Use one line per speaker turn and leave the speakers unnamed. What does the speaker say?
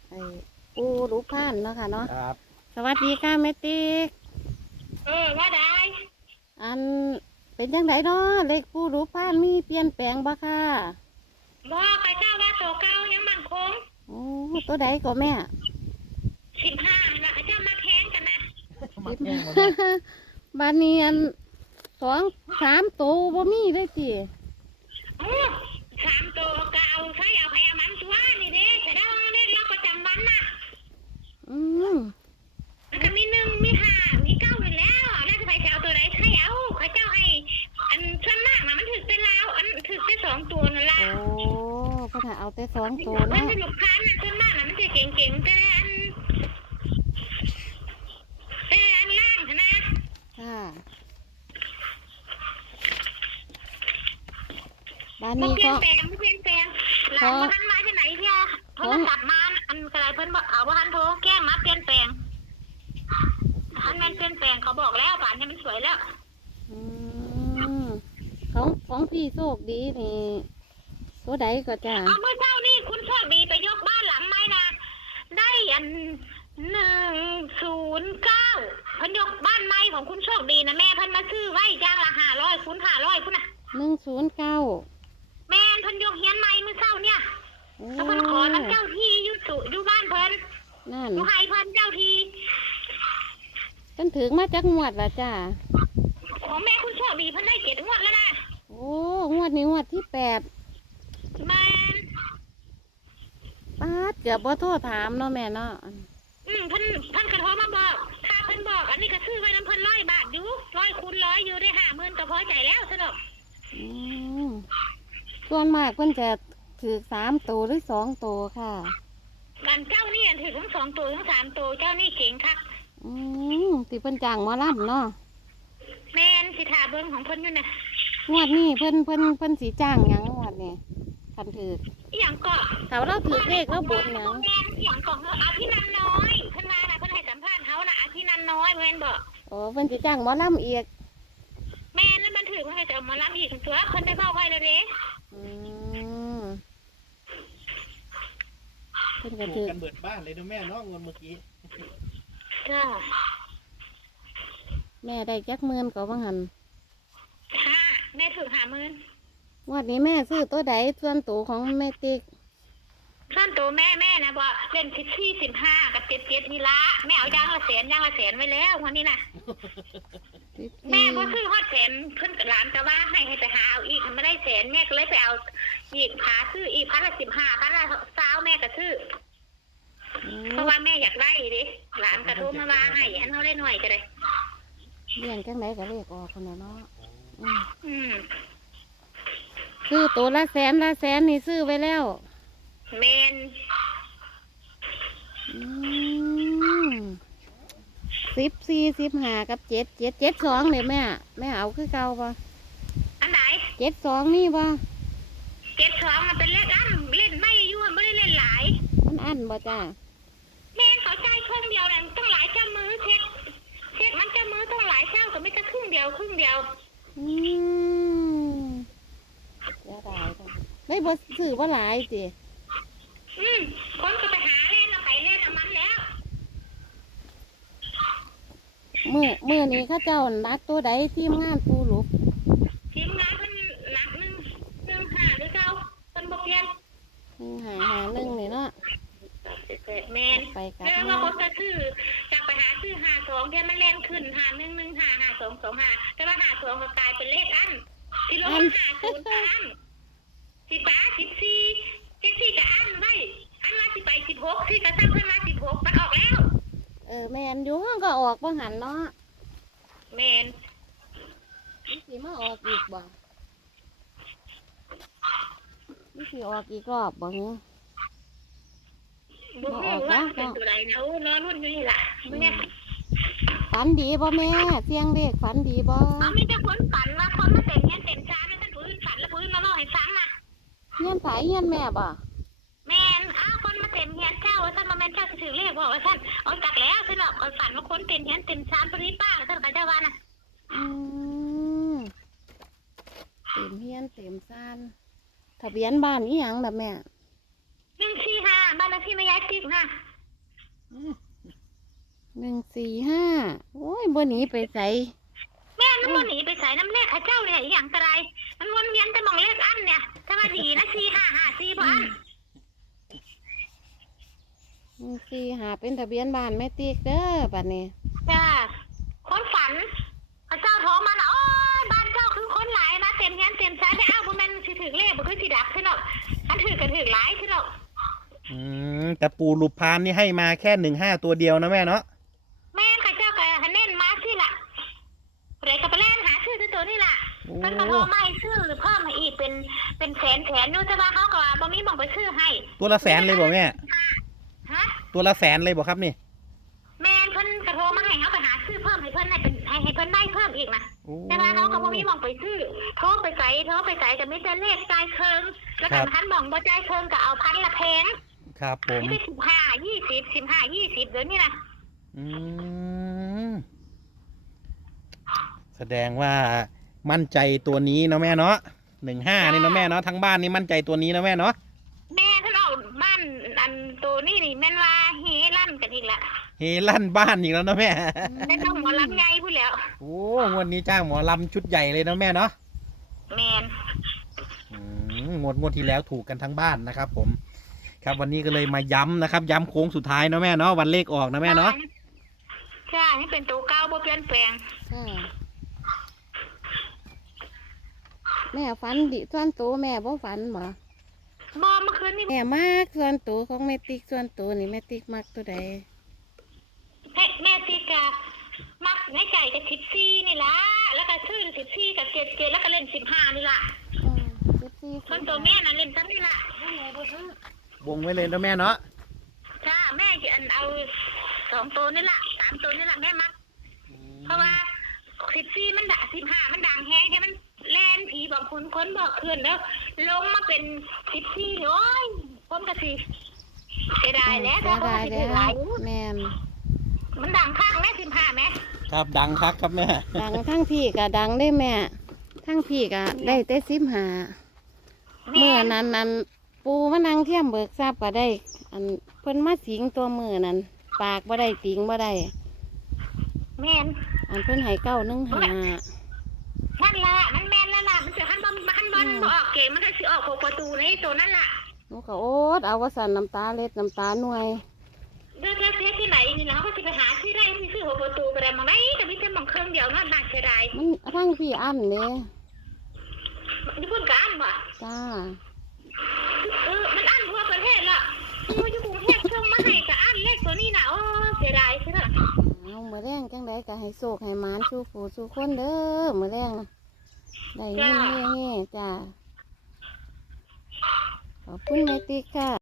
ไอ้ปูรูพานเนาะค่ะเนาะ
ครับ
สวัสดีค่ะแม่ติ๊ก
ว่าได้
อันเป็นจังไดเนาะเลขปูรูพานมีเปลี่ยนแปลงบ่ค่ะ
บ่ใครเจ้าว่าโตเก้ายังมั่นคง
โอ้ตัวใดก็แม่
15แล้วใครเจ้ามาแข่งกันนะ
มาแกล้งบ่แม่
บานนี้อันสองสามตัวบ่มีเลยติ
โอ้3โตก็เอาใช้เอาให้เอามันตัวนี่เด้แต่ได้เด้เราประจำวันน่ะ
อืม
มันก็มี1มี5มี9อยู่แล้วแล้วจะไปจะเอาตัวใดใช้เอาใครเจ้าให้อันส่วนมากน่ะมันถึกเป็นแล้วอันถึกเป็น2ตัวนั่นล่ะ
โอ้เพิ่นให้เอาแต่สองตัว
มัน
เนาะ
สนุกคันน่ะส่วนมากน่ะมันจะเก่งๆแต่อันล่างนะ
ค่ะบาน
บ่
นี้
เปลี่ย
ก็
นแปลงบ่เปลี่ยนแปลงหลานบ่ทันมาที่ไหนเที่ยโทรศัพท์มาอันกระไรเพิ่นบอกเอาบ่ทันโทรแกล้งมาเปลี่ยนแปลงอันแม่นเปลี่ยนแปลงเขาบอกแล้วป่านนี้มันสวยแล้ว
อืมของพี่โชคดีนี่ตัวใดก็จ้า
เอาเมื่อเช้านี่คุณโชคดีไปยกบ้านหลังไม้นะได้อัน109เพิ่นยกบ้านไม้ของคุณโชคดีนะแม่เพิ่นมาซื้อไว้จ้างละ500คูณ500พุ่นน่ะ
109
แม่นเพิ่นยกเฮียนไม้มื้อเช้าเนี่ย
โอ้
แล้วเพิ่นขอน้ำเจ้าที่อยู่บ้านเพิ่น
นั่น
อยู่ให้เพิ่นเจ้าที่
เพิ่นถึงมาจากงวดละจ้า
ของแม่คุณโชคดีเพิ่นได้7งวดแล้วนะ
โอ้งวดนี้งวดที่8
แม่น
ป้าดเกือบบ่โทรถามเนาะแม่เนาะ
เพิ่นกระโทรมาบอกถ้าเพิ่นบอกอันนี้ก็ซื้อไว้นำเพิ่น100 บาทอยู่100คูณ100อยู่ได้50,000ก็พอใจแล้วสนุก
อืมส่วนมากเพิ่นจะถือ3ตัวหรือ2ตัวค่ะ
กันเจ้านี่อันถือทั้ง2ตัวทั้ง3ตัวเจ้านี่เก่งคัก
อืมสิเพิ่นจ้างหมอลำเนาะ
แม่นสิท่าเบิ่งของเพิ่นอยู่น่ะ
งวดนี้เพิ่นสิจ้างหยังงวดนี้คันถือ
อีหยังก็
ถ้าเราถือเลขเราบ่นหยัง
แม่นอีหยังก็อาพี่นันน้อยเพิ่นมาน่ะเพิ่นให้สัมภาษณ์เฮาน่ะอาพี่นันน้อยแม่นบ่
โอ้เพิ่นสิจ้างหมอลำอีก
แม่นแล้วมันถือเพิ่นก็จะเอามารับอีกตัวเพิ่นได้เว้าไว้แล้วเด้
อืมเพิ่นก็
ถู
ถื
ก
อ
กันเบิดบ้านเลยนะแม่เนาะเงินเมื่อกี้
จ้า
แม่ได้จักหมื่นก็ว่าหั่น
แม่ถือ50,000
งวดนี้แม่ซื้อตัวใดส่วนตัวของแม่ติ๊ก
ส่วนตัวแม่นะบ่เล่น15กับ77นี่ละแม่เอาอย่างละแสนไว้แล้ววันนี้น่ะ แม่บ่ซื้อฮอดแสนเพิ่นกับหลานก็ว่าให้ไปหาเอาอีกมันไม่ได้แสนแม่ก็เลยไปเอาอีกหาซื้ออีกพันละ15พันละ20แม่ก็ซื้อเพราะว่าแม่อยากได้ดิหลานก็โทรมาว่าให้อันเฮาได้หน่อยก็ได้
เลี้ยงจังไดก็เลขออกคนน่ะเนาะอืม
อืม
ซื้อตัวละแสนนี่ซื้อไว้แล้ว
แม่น
อืม14 15กับ7 72เลยแม่เอาคือเก่าป่ะ
อันไหน
72นี่ป่ะ
72มันเป็นเลขอันเล่นไม่อยู่มันบ่ได้เล่นหลาย
มันอันบ่จ้า
แม่นเขาจ่ายครึ่งเดียวนั่นต้องหลายเจ้ามือเช็คมันเจ้ามือต้องหลายเจ้าก็ไม่ใช่ครึ่งเดียว
อืมเสียดายจังได้บ่ซื้อบ่หลายสิ
คนก็ไปหาเล่นเอาไข่เล่นเอามันแล้ว
มื้อนี้เขาเจ้านัดตัวใดทีมงานปูหลุบ
ทีมงานมันหนักหนึ่งหาหรือเก้าคนบ่เปลี่ยน
151นี่เนาะ
แมน
ไปกลับ
แล้ว
มา
ว่าคนก็ซื้อจากไปหาซื้อ52เดี๋ยวมันแล่นขึ้น5115 5225แต่ว่า52ก็กลายเป็นเลขอันที่ลง50 13 14ก็อันไว้อันมาสิไป16ที่ก็ซ้ำเพิ่นมา16มันออกแล้ว
แม่นอยู่ห้องก็ออกบ่หันเนาะ
แมน
มันสิมาออกอีกบ่มันสิออกอีกรอบบ่เนี่ย
บ่รู้ว่าเป็นตัวใดนะโอ้รอรุ่นอยู่นี่ล่ะมึงเนี่ย
ฝันดีบ่แม่เสียงเลขฝันดีบ่
เอามีแต่คนฝันว่าคนมาเต็มเงี้ยเต็มช้าไม่ต้องผู้อื่นฝันแล้วผู้อื่นมาเล่าให้ฟังนะ
เฮียนไผเฮียนแม่บ่
แมนคนมาเต็มเงี้ยเจ้าว่าท่านมาแมนเจ้าจะถือเลขบอกว่าท่านเอาจักแล้วท่านบอกเอาฝันว่าคนเต็มเงี้ยเต็มช้าปริป้าท่านก็จะว่านะ
อืมเต็มเฮียนเต็มซ่านทะเบียนบ้านอีหยังล่ะแม่
145บ้านเลขที่ไม่ย้ายติ๊กนะ
145โอ้ยบ่หนีไปไส
แม่น้ำมันหนีไปใส่น้ำเลขข้าเจ้าเนี่ยอย่างตรายมันวนเวียนแต่มองเลขอันเนี่ยถ้าว่าดีนะ4554บ่อัน
145เป็นทะเบียนบ้านแม่ติ๊กเด้อบัดนี้
จ้าคนฝันข้าเจ้าโทรมานะโอ้ยบ้านเจ้าคือคนหลายนะเต็มเงี้ยเต็มชั้นเนี่ยอ้าวบ่แม่นสิถึงเลขบ่คือสิดับใช่เนาะอันถือกันถือหลายใช่เนาะ
แต่ปู่หลุบพานนี่ให้มาแค่15ตัวเดียวนะแม่เนาะ
แม่ข้าเจ้าก็หันเน้นมาสิล่ะไรก็ไปแล่นหาชื่อตัวนี่ล่ะเพิ่นก็โทรมาให้ชื่อหรือเพิ่มมาอีกเป็นแสนอยู่แต่ว่าเขาก็ว่าบ่มีหม่องไปชื่อให้
ตัวละแสนเลยบ่แม่
ฮะ
ตัวละแสนเลยบ่ครับนี่
แม่นเพิ่นกระโทรมาให้เขาไปหาชื่อเพิ่มให้เพิ่นให้เพิ่นได้เพิ่มอีกนะแต่ว่าเขาก็บ่มีหม่องไปชื่อโทรไปใส่ก็มีแต่เลขจ่ายเคิงแล้วก็พันหม่องบ่จ่ายเคิงก็เอาพันละแพง
ครับผม
นี่ไป15 20เดี๋ยวนี้นะ
อืมแสดงว่ามั่นใจตัวนี้เนาะแม่เนาะ15นี่เนาะแม่เนาะทั้งบ้านนี่มั่นใจตัวนี้นะแม่เนาะ
แม่ท่านออกบ้านอันตัวนี่แม่นว่าเฮลั่นกันอีกละ
เฮลั่นบ้านอีกแล้วเนาะแม่
แม่ต้องหมอลำไงพูดแล้ว
โอ้งวดนี้จ้างหมอลำชุดใหญ่เลยเนาะแม่เนาะ
แมน
งวดที่แล้วถูกกันทั้งบ้านนะครับผมครับวันนี้ก็เลยมาย้ำนะครับ ย้ำโค้งสุดท้ายเนาะแม่เนาะวันเลขออกนะแม่เนาะ
ใช่ให้เป็นตัวเก้าบ่เปลี่ยนแปลง
ค่ะแม่ฝันดิส่วนตัวแม่บ่ฝันบ่
บ่เมื่อคืนนี่
แม่มากส่วนตัวของแม่ติ๊กส่วนตัวนี่แม่ติ๊กมักตัวใด
แม่ตีกะมักในใจกับ14นี่ล่ะแล้วก็ชื่อ14กับ77แล้วก็เล่น15นี่ล่ะคนตัวแม่น่ะเล่นซ้ำนี่ล่ะ
วงไว้เลยเนาะแม่เนาะ
จ้าแม่จะเอา2ตัวนี่ล่ะ3ตัวนี่ล่ะแม่มักเพราะว่า14มันด่า15มันดังแฮงแค่มันแล่นผีบอกคนบอกคืนแล้วลงมาเป็น14โอ้ยคนก็สิเสียดายแล้ว
เสียดาย
แต่
แล้
ก็สิถือหลายว
แม่น
มันดังข้างแม่15แม่
ครับดังครับครับแม่
ดังทั้งพี่ก็ดังได้แม่ทั้งพี่ก็ได้แต่15เมื่อนั้นปูมานั่งเทียมเบิกทราบก็ได้ อันเพิ่นมาสิงตัวมือนั้นปากบ่ได้ติงบ่ได้
แม่น
อันเพิ่นให้915
นั่นล่ะมันแม่นแล้วล่ะมันจะหันบอลบ่ออกเกมมันก็สิออก6ประตูในตัวนั่นล่ะ
หนูก็โอ๊ตเอาว่าสั่นน้ำตาเล็ดน้ำตาหน่วย
เลือกเทสที่ไหนนี่นะเขาสิไปหาที่ได้มีซื้อ6ประตูไปได้มาไหนแต่มีแต่หม่องเครื่องเดียวนั่นน่าเสียดาย
มันทั้งพี่อันเด้
นี่พูดกันบ่
จ้า
มันอันทั่วประเทศล่ะอยู่กรุงเทพเครื่องมาให้ก็อันเลขตัวนี้น่ะโอ้เสียดายใช่ไหม
เอามื้อแรงจังไดก็ให้โชคให้หมานสู่ผู้สู่คนเด้อมื้อแรงได้เงินเฮ้ๆจ้าขอบคุณแม่ติ๊กค่ะ